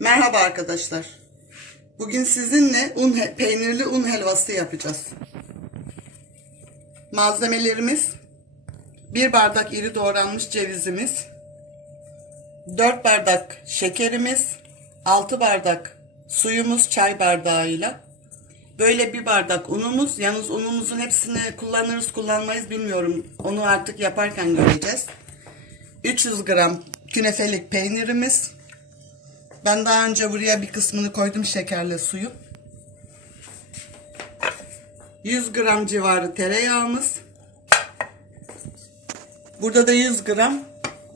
Merhaba arkadaşlar. Bugün sizinle un peynirli un helvası yapacağız. Malzemelerimiz 1 bardak iri doğranmış cevizimiz, 4 bardak şekerimiz, 6 bardak suyumuz çay bardağıyla, böyle bir bardak unumuz. Yalnız unumuzun hepsini kullanırız kullanmayız bilmiyorum. Onu artık yaparken göreceğiz. 300 gram künefelik peynirimiz, ben daha önce buraya bir kısmını koydum şekerle suyu. 100 gram civarı tereyağımız. Burada da 100 gram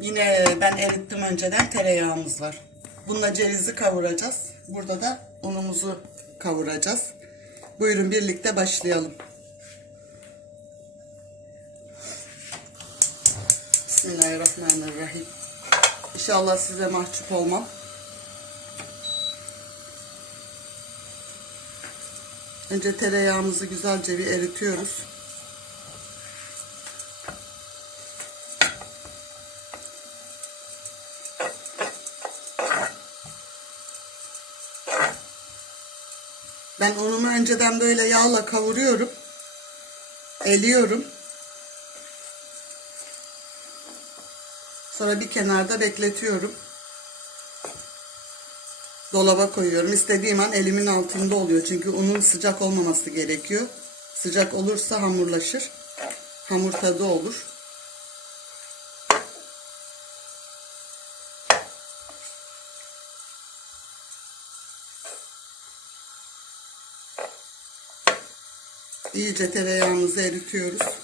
yine ben erittim önceden tereyağımız var. Bununla cevizi kavuracağız. Burada da unumuzu kavuracağız. Buyurun birlikte başlayalım. Bismillahirrahmanirrahim. İnşallah size mahcup olmam. Önce tereyağımızı güzelce bir eritiyoruz. Ben unumu önceden böyle yağla kavuruyorum. Eliyorum. Sonra bir kenarda bekletiyorum. Dolaba koyuyorum. İstediğim an elimin altında oluyor. Çünkü unun sıcak olmaması gerekiyor. Sıcak olursa hamurlaşır. Hamur tadı olur. İyice tereyağımızı eritiyoruz.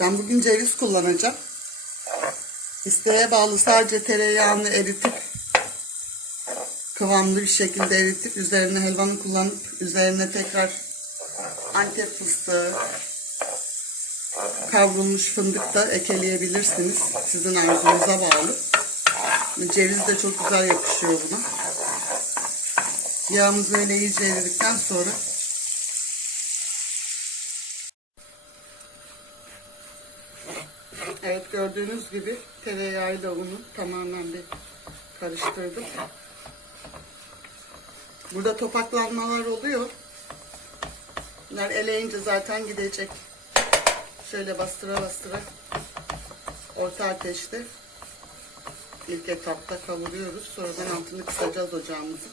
Ben bugün ceviz kullanacağım. İsteğe bağlı sadece tereyağını eritip kıvamlı bir şekilde eritip üzerine helvanı kullanıp üzerine tekrar antep fıstığı kavrulmuş fındık da ekleyebilirsiniz. Sizin arzunuza bağlı. Ceviz de çok güzel yakışıyor buna. Yağımız böyle iyice eridikten sonra Evet gördüğünüz gibi tereyağıyla unu tamamen bir karıştırdım. Burada topaklanmalar oluyor. Bunlar eleyince zaten gidecek. Şöyle bastıra bastıra orta ateşte ilk etapta kavuruyoruz. Sonradan altını kısacağız ocağımızın.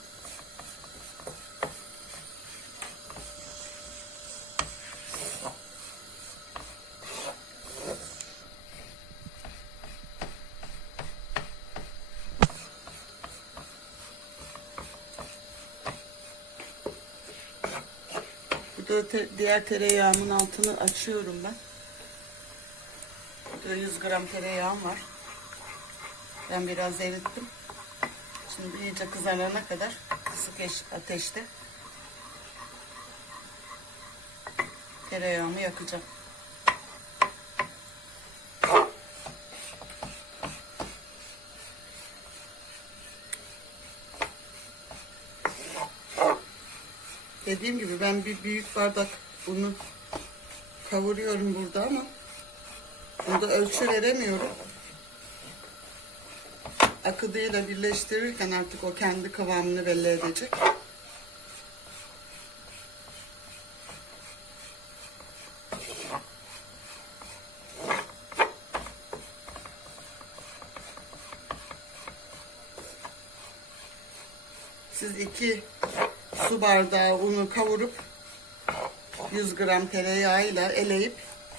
Burada te- diğer tereyağımın altını açıyorum ben. Burada 100 gram tereyağım var. Ben biraz erittim. Şimdi iyice kızarana kadar kısık eş- ateşte tereyağımı yakacağım. Dediğim gibi ben bir büyük bardak unu kavuruyorum burada ama burada ölçü veremiyorum. Akıdıyla birleştirirken artık o kendi kıvamını belli edecek. Siz iki su bardağı unu kavurup 100 gram tereyağıyla eleyip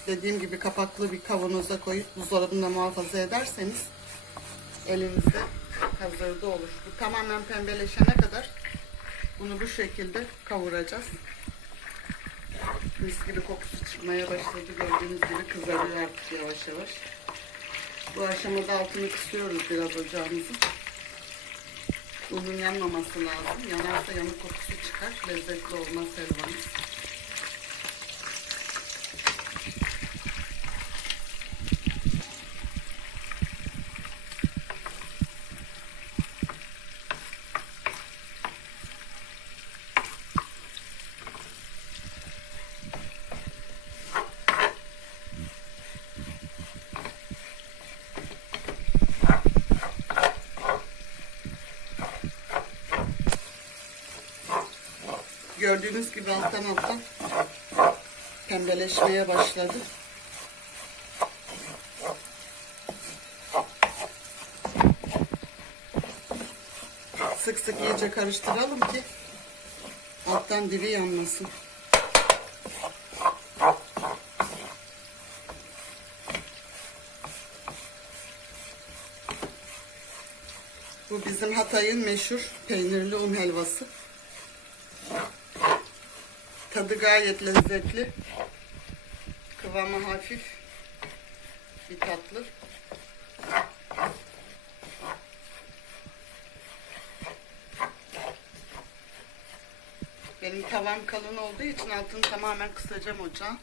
dediğim gibi kapaklı bir kavanoza koyup buzdolabında muhafaza ederseniz elinizde hazırda olur. Bu tamamen pembeleşene kadar bunu bu şekilde kavuracağız. Mis gibi kokusu çıkmaya başladı. Gördüğünüz gibi kızarıyor artık yavaş yavaş. Bu aşamada altını kısıyoruz biraz ocağımızın. Unun yanmaması lazım. Yanarsa yanık kokusu çıkar. Lezzetli olmaz helvamız. Gördüğünüz gibi alttan alttan pembeleşmeye başladı. Sık sık iyice karıştıralım ki alttan dibi yanmasın. Bu bizim Hatay'ın meşhur peynirli un helvası. Tadı gayet lezzetli. Kıvamı hafif. Bir tatlı. Benim tavam kalın olduğu için altını tamamen kısacağım ocağın.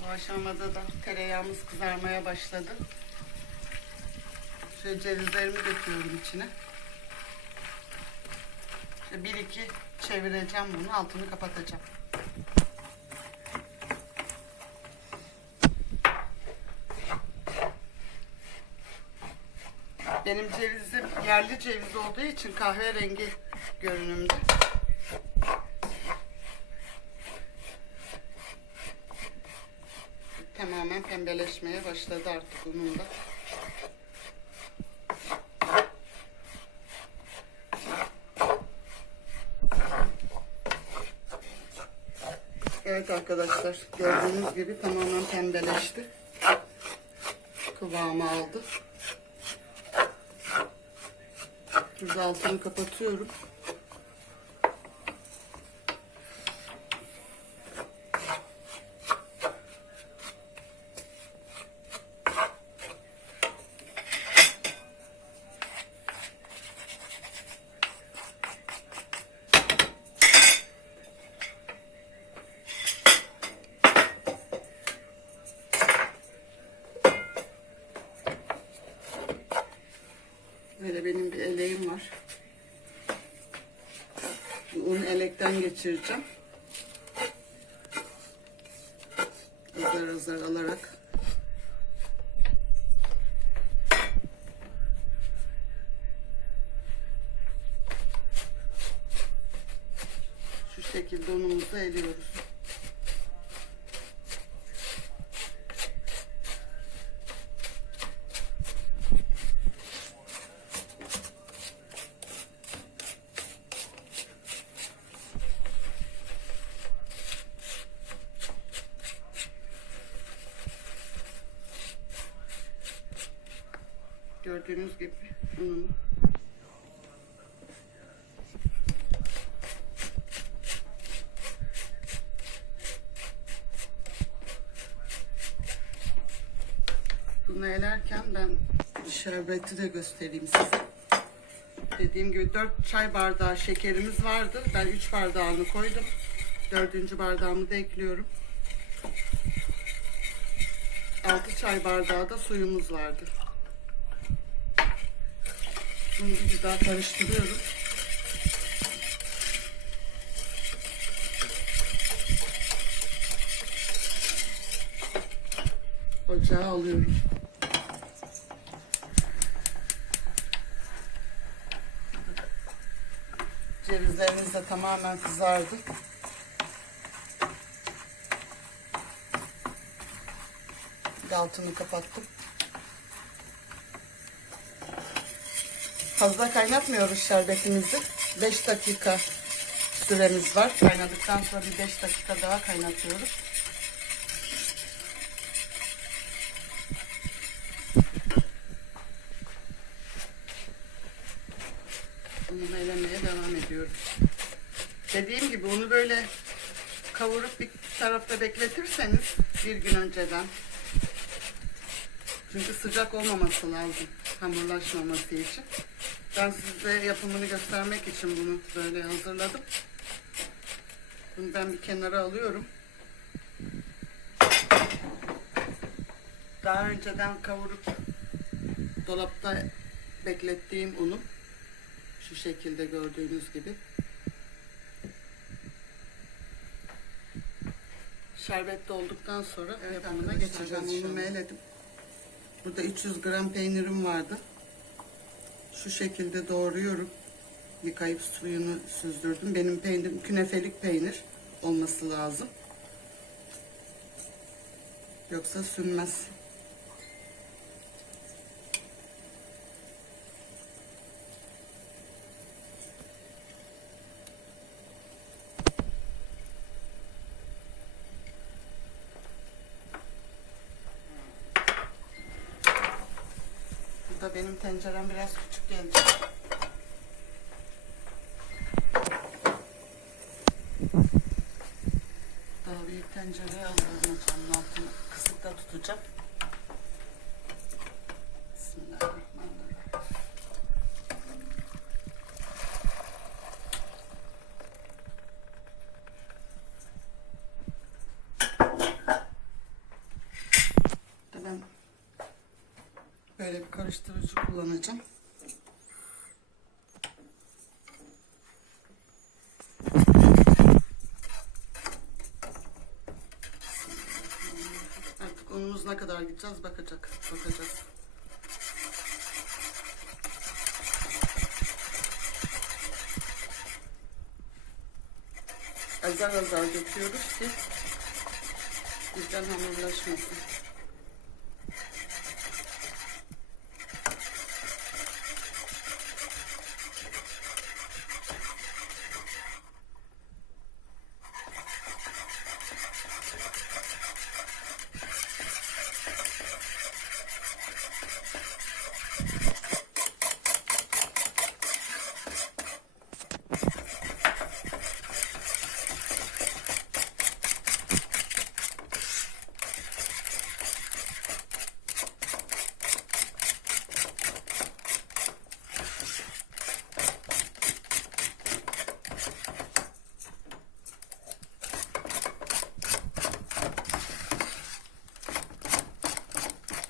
Bu aşamada da tereyağımız kızarmaya başladı. Şöyle cevizlerimi döküyorum içine. Şöyle bir iki çevireceğim bunu. Altını kapatacağım. Benim cevizim yerli ceviz olduğu için kahverengi görünümde. Tamamen pembeleşmeye başladı artık unun da. Evet arkadaşlar gördüğünüz gibi tamamen pembeleşti. Kıvamı aldı. Tuz altını kapatıyorum. Böyle benim bir eleğim var. Bu unu elekten geçireceğim. Azar azar alarak. Şu şekilde unumuzu eliyoruz. Gördüğünüz gibi ununu. Bunu elerken ben şerbeti de göstereyim size. Dediğim gibi 4 çay bardağı şekerimiz vardı. Ben 3 bardağını koydum. Dördüncü bardağımı da ekliyorum. 6 çay bardağı da suyumuz vardı. Bunu bir daha karıştırıyorum. Ocağa alıyorum. Cevizlerimiz de tamamen kızardı. Altını kapattım. Fazla kaynatmıyoruz şerbetimizi. 5 dakika süremiz var. Kaynadıktan sonra bir 5 dakika daha kaynatıyoruz. Bunu elemeye devam ediyoruz. Dediğim gibi onu böyle kavurup bir tarafta bekletirseniz bir gün önceden çünkü sıcak olmaması lazım hamurlaşmaması için. Ben size yapımını göstermek için bunu böyle hazırladım. Bunu ben bir kenara alıyorum. Daha önceden kavurup dolapta beklettiğim unu şu şekilde gördüğünüz gibi. Şerbetli olduktan sonra yapımına geçeceğim. Unumu eledim. Burada 300 gram peynirim vardı. Şu şekilde doğruyorum. Yıkayıp suyunu süzdürdüm. Benim peynirim künefelik peynir olması lazım. Yoksa sünmez. Burada benim tencerem biraz küçük geldi. Daha büyük tencereye alıyorum ocağın altına. Kısıkta tutacağım. Bismillahirrahmanirrahim. Burada Ben böyle bir karıştırıcı kullanacağım. Artık unumuz ne kadar gideceğiz bakacak. Bakacağız. Azar azar döküyoruz ki bizden hamurlaşmasın.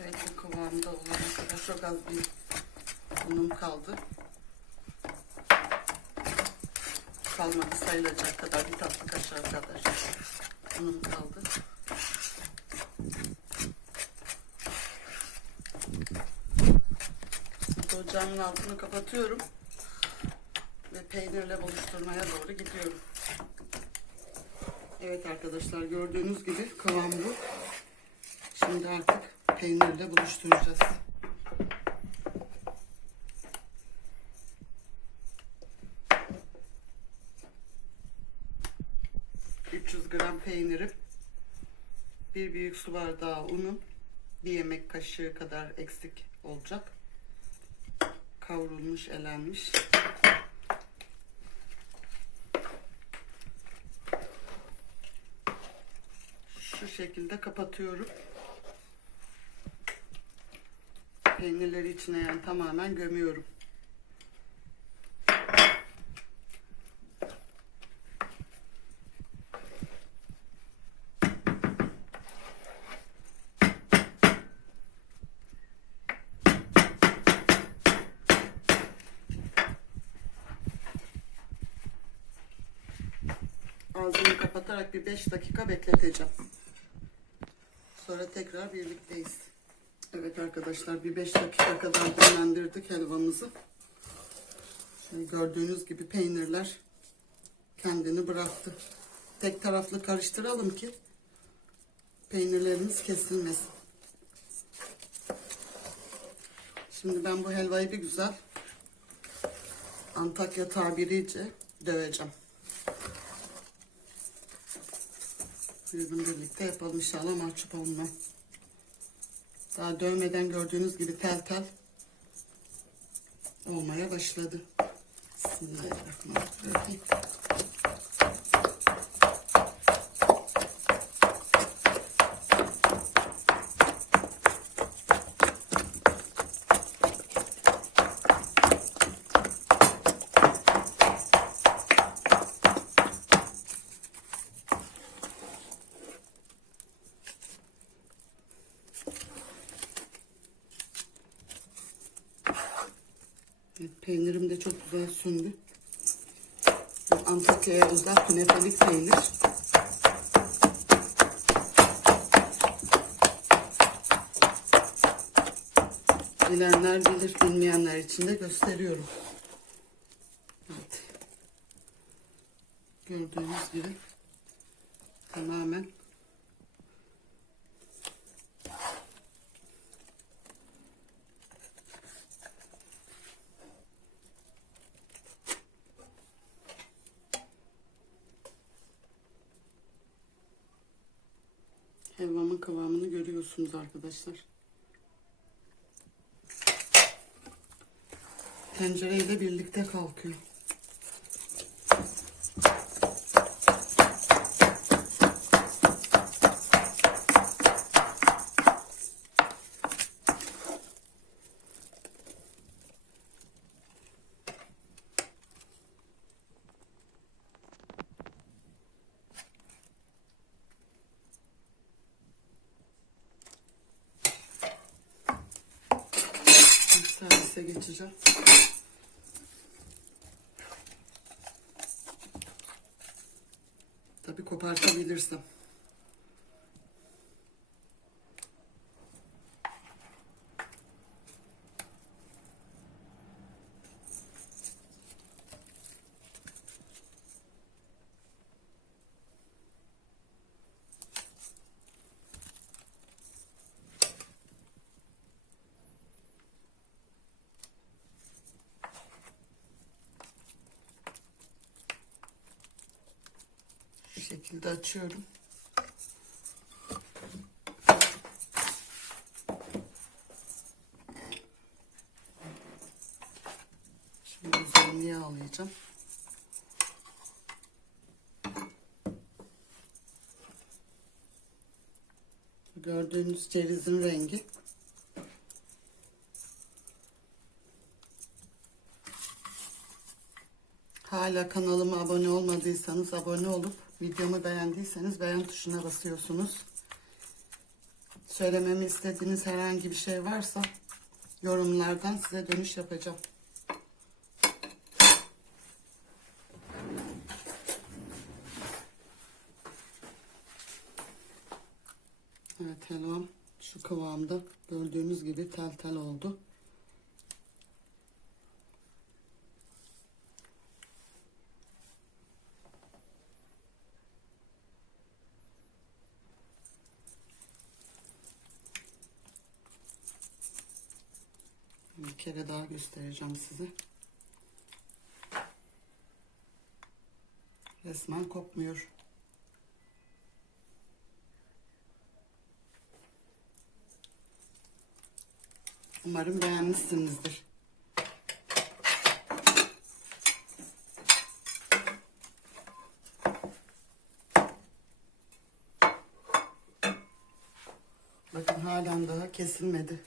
Evet bu kıvamda olana kadar çok az bir unum kaldı. Kalmadı sayılacak kadar bir tatlı kaşığı kadar unum kaldı. Ocağın altını kapatıyorum ve peynirle buluşturmaya doğru gidiyorum. Evet arkadaşlar gördüğünüz gibi kıvam bu. Şimdi artık peynirle buluşturacağız. ...300 gram peynirim... ...bir büyük su bardağı unum... ...bir yemek kaşığı kadar eksik olacak... ...kavrulmuş, elenmiş... Şu şekilde kapatıyorum. Peynirleri içine yani tamamen gömüyorum. Bir 5 dakika bekleteceğim. Sonra tekrar birlikteyiz. Evet arkadaşlar bir 5 dakika kadar dinlendirdik helvamızı. Şöyle gördüğünüz gibi peynirler kendini bıraktı. Tek taraflı karıştıralım ki peynirlerimiz kesilmesin. Şimdi ben bu helvayı bir güzel Antakya tabiriyle döveceğim. Buyurun birlikte yapalım inşallah mahcup olmam. Daha dövmeden gördüğünüz gibi tel tel olmaya başladı. Bismillahirrahmanirrahim. Evet, güzel sündü. Antakya'ya özel künefelik peynir. Bilenler bilir, bilmeyenler için de gösteriyorum. Evet. Gördüğünüz gibi tamamen helvamın kıvamını görüyorsunuz arkadaşlar. Tencereyle birlikte kalkıyor. Tabii kopartabilirsem. Şu şekilde açıyorum. Şimdi üzerini yağlayacağım. Gördüğünüz cevizin rengi. Hala kanalıma abone olmadıysanız abone olup videomu beğendiyseniz beğen tuşuna basıyorsunuz. Söylememi istediğiniz herhangi bir şey varsa yorumlardan size dönüş yapacağım. Evet helvam şu kıvamda gördüğünüz gibi tel tel oldu. Bir kere daha göstereceğim size. Resmen kopmuyor. Umarım beğenmişsinizdir. Bakın halen daha kesilmedi.